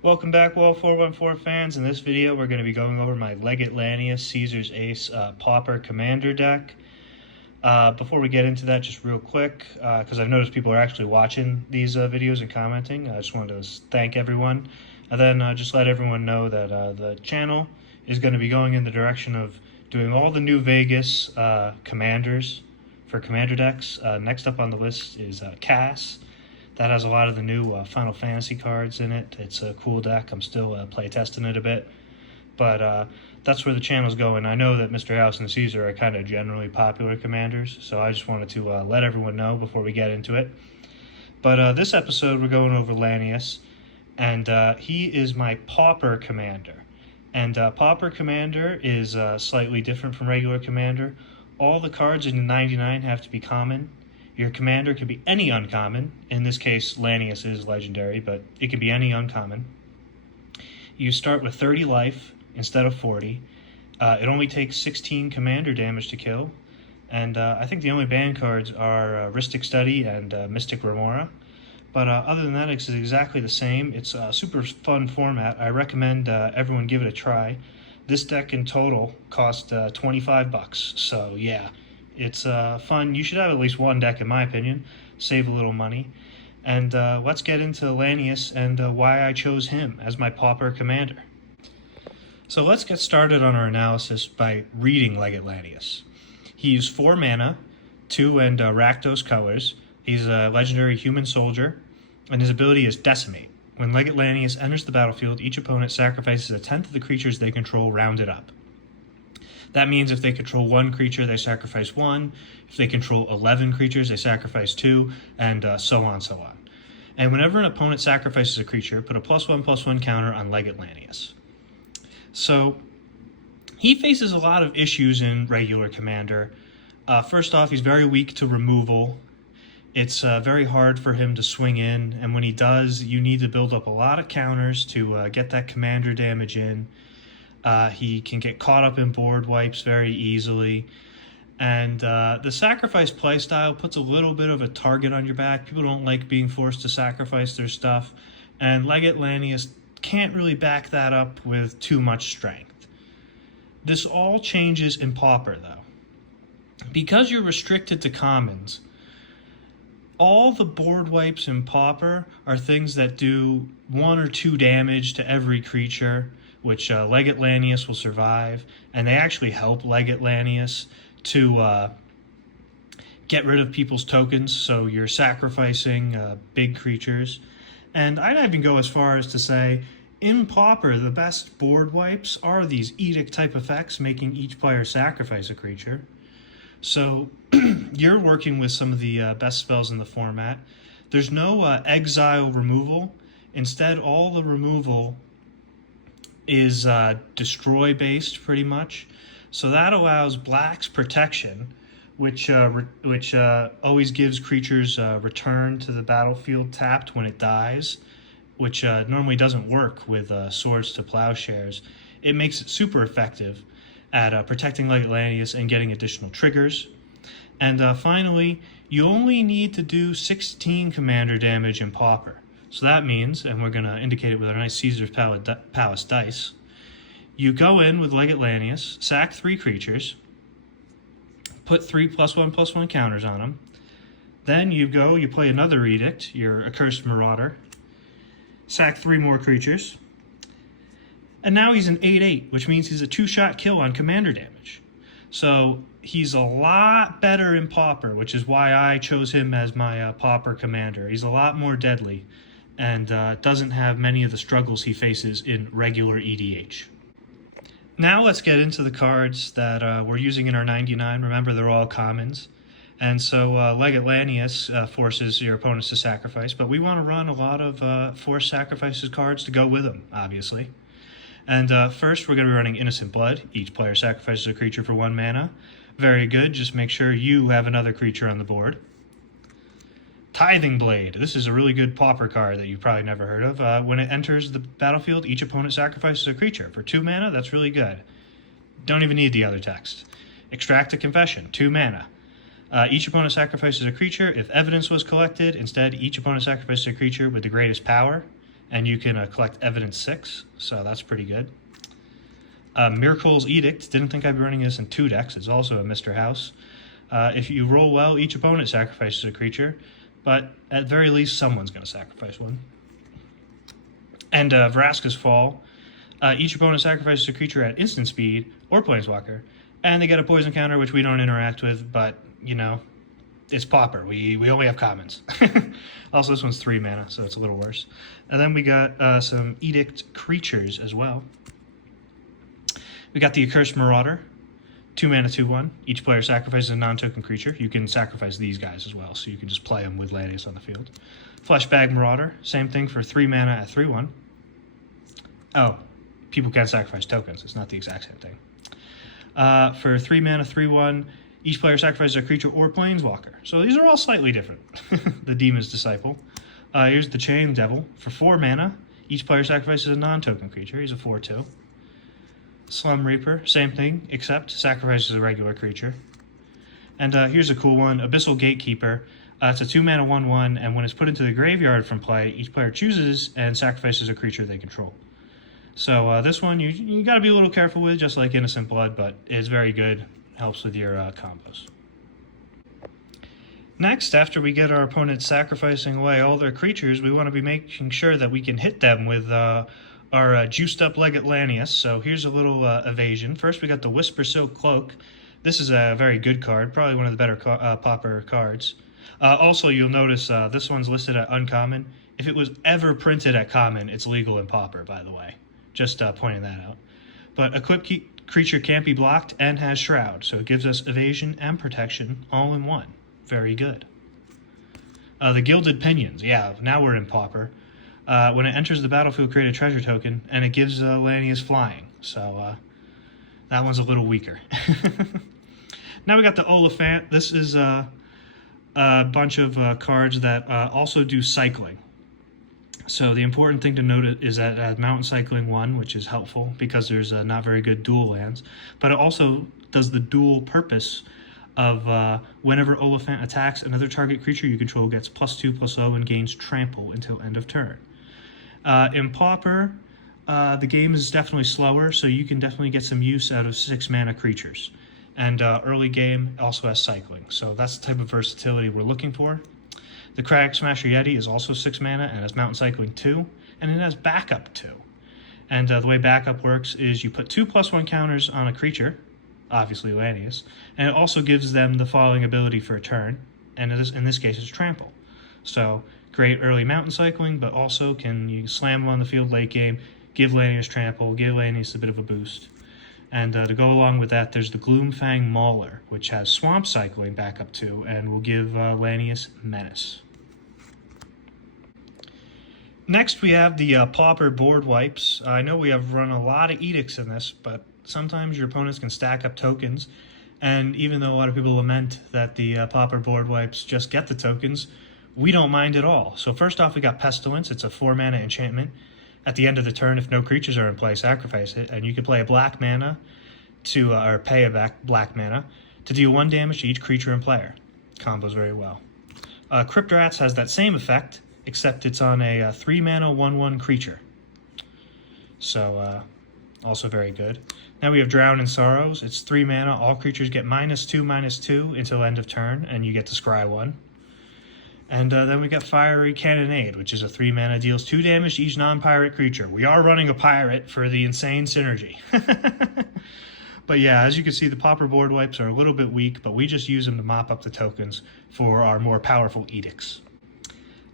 Welcome back, Wall 414 fans. In this video, we're going to be going over my Legate Lanius Caesar's Ace Pauper Commander deck. Before we get into that, just real quick, because I've noticed people are actually watching these videos and commenting, I just wanted to thank everyone. And then just let everyone know that the channel is going to be going in the direction of doing all the new Vegas commanders for commander decks. Next up on the list is Cass. That has a lot of the new Final Fantasy cards in it. It's a cool deck. I'm still play testing it a bit. But that's where the channel's going. I know that Mr. House and Caesar are kind of generally popular commanders, so I just wanted to let everyone know before we get into it. But this episode, we're going over Lanius, and he is my Pauper commander. And Pauper commander is slightly different from regular commander. All the cards in 99 have to be common. Your commander can be any uncommon. In this case, Lanius is legendary, but it can be any uncommon. You start with 30 life instead of 40. It only takes 16 commander damage to kill. And I think the only banned cards are Rhystic Study and Mystic Remora. But other than that, it's exactly the same. It's a super fun format. I recommend everyone give it a try. This deck in total cost $25, so yeah. It's fun. You should have at least one deck, in my opinion. Save a little money. And let's get into Lanius and why I chose him as my Pauper commander. So let's get started on our analysis by reading Legate Lanius. He used 4 mana, 2 and Rakdos colors. He's a legendary human soldier, and his ability is Decimate. When Legate Lanius enters the battlefield, each opponent sacrifices a tenth of the creatures they control rounded up. That means if they control 1 creature, they sacrifice 1. If they control 11 creatures, they sacrifice 2, and so on, so on. And whenever an opponent sacrifices a creature, put a +1/+1 counter on Legate Lanius. So, he faces a lot of issues in regular Commander. First off, he's very weak to removal. It's very hard for him to swing in, and when he does, you need to build up a lot of counters to get that Commander damage in. He can get caught up in board wipes very easily. And the sacrifice playstyle puts a little bit of a target on your back. People don't like being forced to sacrifice their stuff. And Legate Lanius can't really back that up with too much strength. This all changes in Pauper, though. Because you're restricted to commons, all the board wipes in Pauper are things that do 1 or 2 damage to every creature, which Legate Lanius will survive, and they actually help Legate Lanius to get rid of people's tokens, so you're sacrificing big creatures. And I'd even go as far as to say, in Pauper, the best board wipes are these edict-type effects, making each player sacrifice a creature. So you're working with some of the best spells in the format. There's no exile removal. Instead, all the removal is destroy based pretty much, so that allows Black's protection, which always gives creatures return to the battlefield tapped when it dies, which normally doesn't work with Swords to Plowshares. It makes it super effective at protecting Legate Lanius and getting additional triggers. And finally, you only need to do 16 commander damage in Pauper. So that means, and we're going to indicate it with our nice Caesar's Palace dice, you go in with Legate Lanius, sack 3 creatures, put 3 +1/+1 counters on them. Then you play another Edict, your Accursed Marauder, sack 3 more creatures, and now he's an 8/8, which means he's a 2-shot kill on commander damage. So he's a lot better in Pauper, which is why I chose him as my Pauper commander. He's a lot more deadly, and doesn't have many of the struggles he faces in regular EDH. Now let's get into the cards that we're using in our 99. Remember, they're all commons. And so Legate Lanius forces your opponents to sacrifice, but we want to run a lot of forced sacrifices cards to go with them, obviously. And first, we're going to be running Innocent Blood. Each player sacrifices a creature for 1 mana. Very good. Just make sure you have another creature on the board. Tithing Blade. This is a really good Pauper card that you've probably never heard of. When it enters the battlefield, each opponent sacrifices a creature. For 2 mana, that's really good. Don't even need the other text. Extract a Confession. 2 mana. Each opponent sacrifices a creature. If evidence was collected, instead, each opponent sacrifices a creature with the greatest power. and you can collect evidence 6, so that's pretty good. Miracle's Edict, didn't think I'd be running this in 2 decks, it's also a Mr. House. If you roll well, each opponent sacrifices a creature, but at very least someone's going to sacrifice one. And Vraska's Fall, each opponent sacrifices a creature at instant speed or planeswalker, and they get a poison counter, which we don't interact with, but, you know, it's Pauper. We only have commons. Also, this one's 3 mana, so it's a little worse. And then we got some Edict creatures as well. We got the Accursed Marauder, 2 mana, 2/1. Each player sacrifices a non-token creature. You can sacrifice these guys as well, so you can just play them with Lanius on the field. Fleshbag Marauder, same thing for 3 mana at 3/1. Oh, people can sacrifice tokens. It's not the exact same thing. For 3 mana, 3/1, each player sacrifices a creature or planeswalker. So these are all slightly different. The Demon's Disciple. Here's the Chain Devil. For 4 mana, each player sacrifices a non-token creature. He's a 4/2. Slum Reaper, same thing, except sacrifices a regular creature. And here's a cool one, Abyssal Gatekeeper. It's a 2 mana 1/1, and when it's put into the graveyard from play, each player chooses and sacrifices a creature they control. So this one you got to be a little careful with, just like Innocent Blood, but it's very good, helps with your combos. Next, after we get our opponents sacrificing away all their creatures, we want to be making sure that we can hit them with our juiced up Legate Lanius. So here's a little evasion. First, we got the Whisper Silk Cloak. This is a very good card, probably one of the better Pauper cards. Also, you'll notice this one's listed at uncommon. If it was ever printed at common, it's legal in Pauper, by the way. Just pointing that out. But equipped creature can't be blocked and has Shroud, so it gives us evasion and protection all in one. Very good. The Gilded Pinions. Yeah, now we're in Pauper. When it enters the battlefield, create a treasure token, and it gives Lanius flying. So that one's a little weaker. Now we got the Oliphant. This is a bunch of cards that also do cycling. So the important thing to note is that it has Mountain Cycling 1, which is helpful because there's not very good dual lands. But it also does the dual purpose of whenever Oliphant attacks, another target creature you control gets +2/+0 and gains Trample until end of turn. In Pauper, the game is definitely slower, so you can definitely get some use out of 6 mana creatures. And early game also has cycling, so that's the type of versatility we're looking for. The Crag Smasher Yeti is also 6 mana and has Mountain Cycling 2, and it has Backup 2. And the way Backup works is you put 2/+1 counters on a creature, obviously Lanius, and it also gives them the following ability for a turn, and in this case it's Trample. So great early Mountain Cycling, but also you slam them on the field late game, give Lanius Trample, give Lanius a bit of a boost. And to go along with that, there's the Gloomfang Mauler, which has Swamp Cycling Backup 2, and will give Lanius Menace. Next, we have the Pauper Board Wipes. I know we have run a lot of edicts in this, but sometimes your opponents can stack up tokens, and even though a lot of people lament that the Pauper Board Wipes just get the tokens, we don't mind at all. So first off, we got Pestilence. It's a 4 mana enchantment. At the end of the turn, if no creatures are in play, sacrifice it, and you can play a black mana or pay a black mana to deal 1 damage to each creature and player. Combos very well. Cryptrats has that same effect, except it's on a 3 mana 1/1 creature. So also very good. Now we have Drown in Sorrows. It's 3 mana. All creatures get -2/-2 until end of turn, and you get to scry 1. And then we got Fiery Cannonade, which is a 3 mana, deals 2 damage to each non-pirate creature. We are running a pirate for the insane synergy. But yeah, as you can see, the Pauper Board Wipes are a little bit weak, but we just use them to mop up the tokens for our more powerful edicts.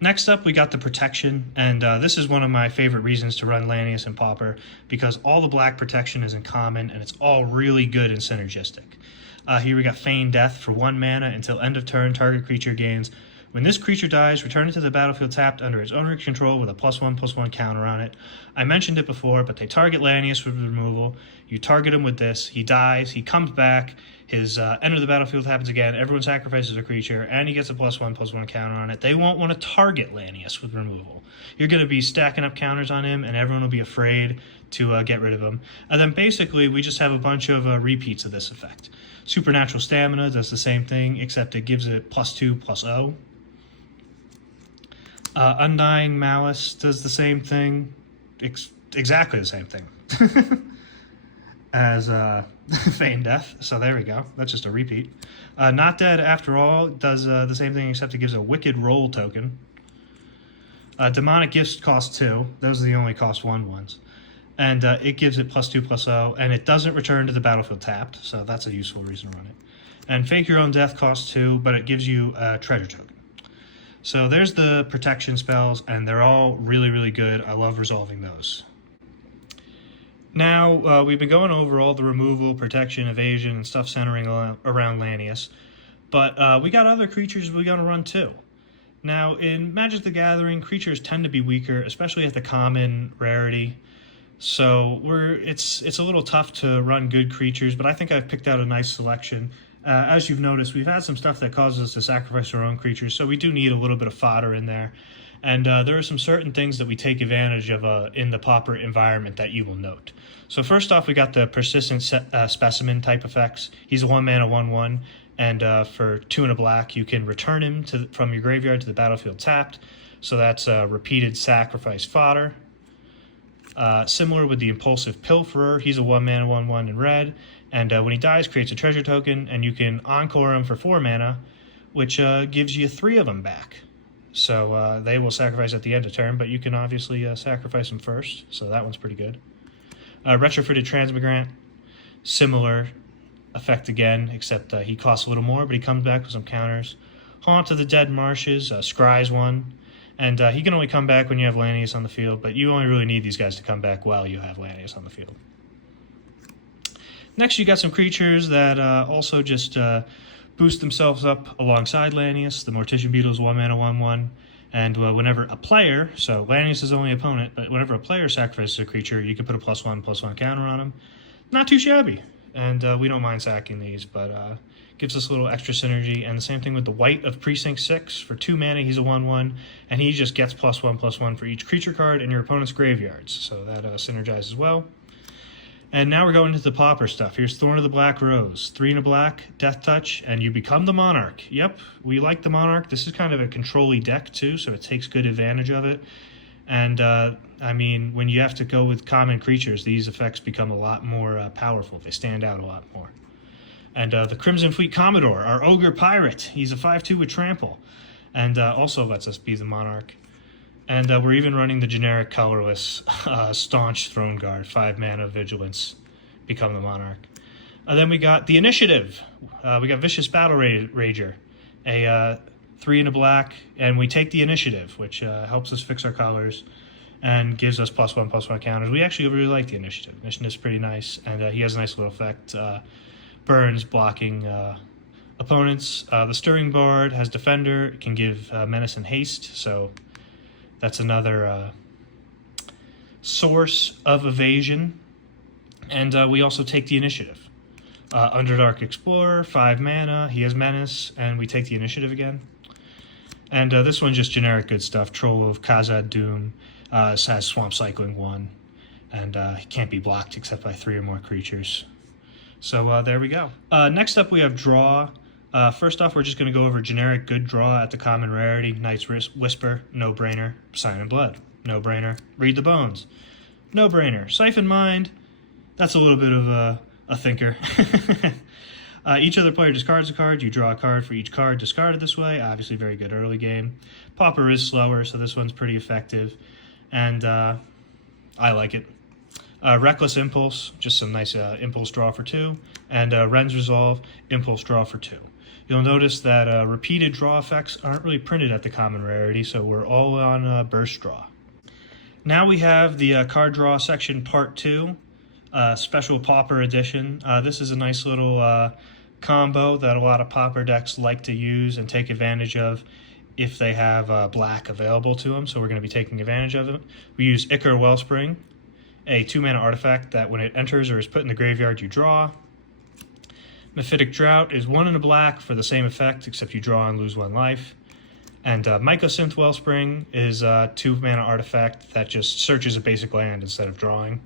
Next up, we got the Protection, and this is one of my favorite reasons to run Lanius and Pauper, because all the black protection is in common, and it's all really good and synergistic. Here we got Feign Death for 1 mana until end of turn, target creature gains. When this creature dies, return it to the battlefield tapped under its owner's control with a +1/+1 counter on it. I mentioned it before, but they target Lanius with removal. You target him with this, he dies, he comes back, his end of the battlefield happens again, everyone sacrifices a creature, and he gets a +1/+1 counter on it. They won't want to target Lanius with removal. You're going to be stacking up counters on him, and everyone will be afraid to get rid of him. And then basically, we just have a bunch of repeats of this effect. Supernatural Stamina does the same thing, except it gives it +2/+0. Undying Malice does the same thing, exactly the same thing as Feign Death. So there we go. That's just a repeat. Not Dead After All does the same thing, except it gives a Wicked Roll token. Demonic Gifts cost 2. Those are the only cost 1 ones. And it gives it +2/+0, and it doesn't return to the battlefield tapped, so that's a useful reason to run it. And Fake Your Own Death costs 2, but it gives you a treasure token. So there's the protection spells, and they're all really, really good. I love resolving those. Now, we've been going over all the removal, protection, evasion, and stuff centering around Lanius, but we got other creatures we got to run too. Now, in Magic the Gathering, creatures tend to be weaker, especially at the common rarity. So it's a little tough to run good creatures, but I think I've picked out a nice selection. As you've noticed, we've had some stuff that causes us to sacrifice our own creatures, so we do need a little bit of fodder in there. And there are some certain things that we take advantage of in the Pauper environment that you will note. So first off, we got the Persistent Specimen type effects. He's a 1-mana 1/1, and for 2 and a black, you can return him from your graveyard to the battlefield tapped. So that's repeated sacrifice fodder. Similar with the Impulsive Pilferer, he's a 1-mana 1/1 in red, and when he dies, creates a treasure token, and you can encore him for 4 mana, which gives you 3 of them back. So they will sacrifice at the end of turn, but you can obviously sacrifice them first, so that one's pretty good. Retrofitted Transmigrant, similar effect again, except he costs a little more, but he comes back with some counters. Haunt of the Dead Marshes, Scry's one, and he can only come back when you have Lanius on the field, but you only really need these guys to come back while you have Lanius on the field. Next, you got some creatures that also just boost themselves up alongside Lanius. The Mortician Beetle is 1-mana 1/1, and whenever a player, so Lanius is only opponent, but whenever a player sacrifices a creature, you can put a +1/+1 counter on him. Not too shabby, and we don't mind sacking these, but gives us a little extra synergy. And the same thing with the White of Precinct 6. For 2 mana, he's a 1/1, and he just gets +1/+1 for each creature card in your opponent's graveyards, so that synergizes well. And now we're going into the Pauper stuff. Here's Thorn of the Black Rose. 3 and a black, Death Touch, and you become the Monarch. Yep, we like the Monarch. This is kind of a control-y deck, too, so it takes good advantage of it. And, I mean, when you have to go with common creatures, these effects become a lot more powerful. They stand out a lot more. And the Crimson Fleet Commodore, our Ogre Pirate. He's a 5/2 with Trample, and also lets us be the Monarch. And we're even running the generic colorless Staunch Throne Guard, 5 mana Vigilance, become the Monarch. Then we got the Initiative. We got Vicious Battle Rager, a 3 and a black, and we take the Initiative, which helps us fix our colors and gives us +1/+1 counters. We actually really like the Initiative. Initiative's pretty nice, and he has a nice little effect. Burns blocking opponents. The Stirring Bard has Defender, it can give Menace and Haste, so that's another source of evasion. And we also take the Initiative. Underdark Explorer, 5 mana, he has Menace, and we take the Initiative again. And this one's just generic good stuff. Troll of Khazad Doom has Swamp Cycling 1, and he can't be blocked except by 3 or more creatures. So there we go. Next up we have Draw. First off, we're just going to go over generic good draw at the common rarity. Night's Whisper, no-brainer. Sign in Blood, no-brainer. Read the Bones, no-brainer. Siphon Mind, that's a little bit of a thinker. Each other player discards a card. You draw a card for each card discarded this way. Obviously very good early game. Pauper is slower, so this one's pretty effective. And I like it. Reckless Impulse, just some nice impulse draw for 2. And Ren's Resolve, impulse draw for 2. You'll notice that repeated draw effects aren't really printed at the common rarity, so we're all on burst draw. Now we have the card draw section part 2, special Pauper edition. This is a nice little combo that a lot of Pauper decks like to use and take advantage of if they have black available to them, so we're going to be taking advantage of it. We use Ichor Wellspring, a 2-mana artifact that when it enters or is put in the graveyard, you draw. Mephitic Drought is 1 and a black for the same effect, except you draw and lose 1 life. And Mycosynth Wellspring is a 2-mana artifact that just searches a basic land instead of drawing.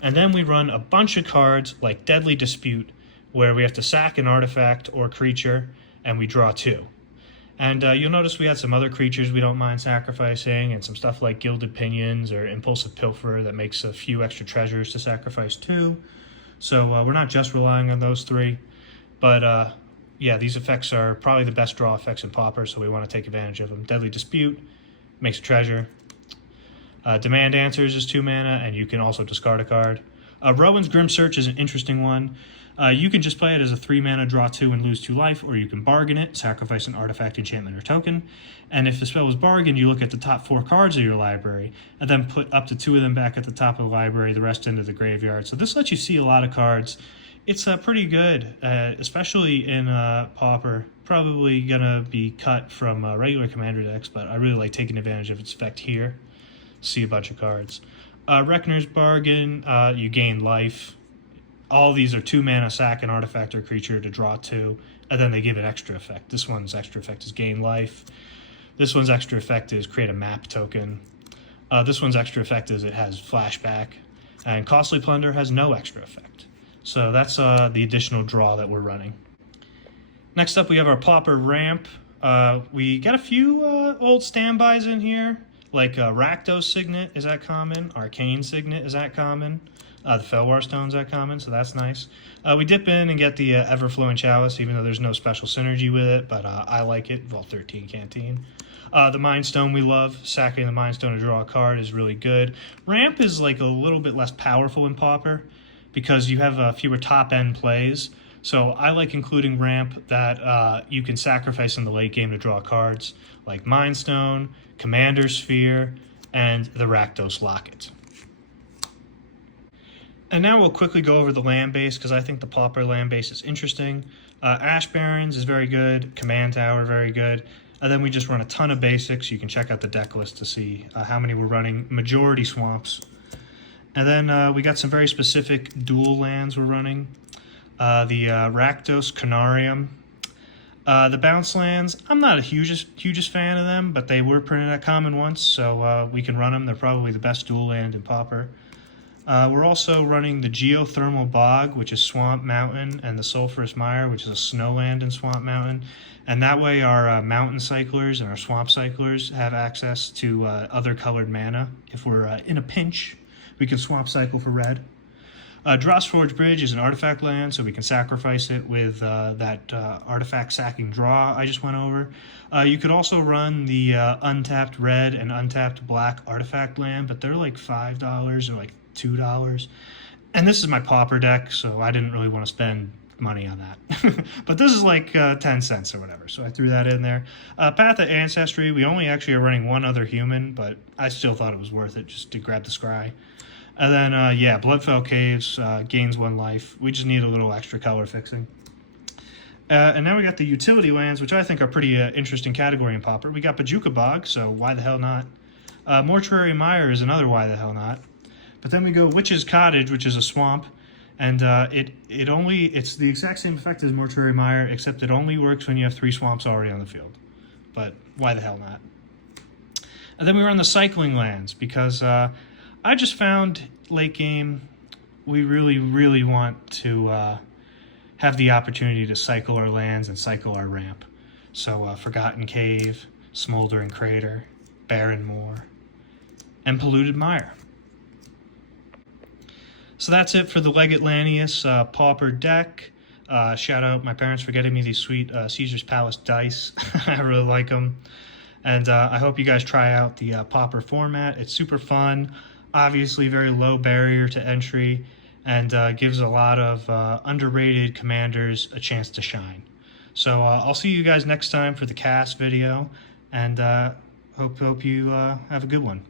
And then we run a bunch of cards like Deadly Dispute, where we have to sack an artifact or creature, and we draw 2. And you'll notice we had some other creatures we don't mind sacrificing, and some stuff like Gilded Pinions or Impulsive Pilferer that makes a few extra treasures to sacrifice too. So we're not just relying on those three. But yeah, these effects are probably the best draw effects in Pauper, so we want to take advantage of them. Deadly Dispute makes a treasure. Demand Answers is 2 mana, and you can also discard a card. Rowan's Grim Search is an interesting one. You can just play it as a 3 mana, draw 2, and lose 2 life, or you can bargain it, sacrifice an artifact, enchantment, or token. And if the spell is bargained, you look at the top 4 cards of your library, and then put up to 2 of them back at the top of the library, the rest into the graveyard. So this lets you see a lot of cards. It's pretty good, especially in Pauper. Probably gonna be cut from regular commander decks, but I really like taking advantage of its effect here. See a bunch of cards. Reckoner's Bargain, you gain life. All these are 2 mana, sack an artifact or creature to draw 2, and then they give it extra effect. This one's extra effect is gain life. This one's extra effect is create a map token. This one's extra effect is it has flashback. And Costly Plunder has no extra effect. So that's the additional draw that we're running. Next up, we have our Pauper Ramp. We got a few old standbys in here, like Rakdos Signet is that common, Arcane Signet is that common, the Felwar Stone's that common, so that's nice. We dip in and get the Everflowing Chalice, even though there's no special synergy with it, but I like it, Vault 13 Canteen. The Mind Stone we love. Sacking the Mind Stone to draw a card is really good. Ramp is like a little bit less powerful in Pauper, because you have fewer top-end plays. So I like including Ramp that you can sacrifice in the late game to draw cards, like Mind Stone, Commander Sphere, and the Rakdos Locket. And now we'll quickly go over the land base, because I think the Pauper land base is interesting. Ash Barrens is very good, Command Tower very good, and then we just run a ton of basics. You can check out the deck list to see how many we're running. Majority swamps. And then we got some very specific dual lands we're running. The Rakdos Canarium. The bounce lands, I'm not a hugest fan of them, but they were printed at common once, so we can run them. They're probably the best dual land in Pauper. We're also running the Geothermal Bog, which is Swamp Mountain, and the Sulphurous Mire, which is a snow land in Swamp Mountain. And that way our mountain cyclers and our swamp cyclers have access to other colored mana. If we're in a pinch, we can swamp cycle for red. Drossforge Bridge is an artifact land, so we can sacrifice it with that artifact sacking draw I just went over. You could also run the untapped red and untapped black artifact land, but they're like $5 or like $2. And this is my Pauper deck, so I didn't really want to spend money on that. But this is like 10 cents or whatever, so I threw that in there. Path of Ancestry, we only actually are running one other human, but I still thought it was worth it just to grab the scry. And then, yeah, Bloodfell Caves gains 1 life. We just need a little extra color fixing. And now we got the utility lands, which I think are pretty interesting category in Pauper. We got Bajuka Bog, so why the hell not? Mortuary Mire is another why the hell not. But then we go Witch's Cottage, which is a swamp, and it's the exact same effect as Mortuary Mire, except it only works when you have 3 swamps already on the field. But why the hell not? And then we run the cycling lands, because I just found late game we really want to have the opportunity to cycle our lands and cycle our ramp. So Forgotten Cave, Smoldering Crater, Barren Moor, and Polluted Mire. So that's it for the Legate Lanius Pauper deck. Shout out my parents for getting me these sweet Caesar's Palace dice. I really like them. And I hope you guys try out the Pauper format. It's super fun. Obviously very low barrier to entry, and gives a lot of underrated commanders a chance to shine. So I'll see you guys next time for the cast video, and hope you have a good one.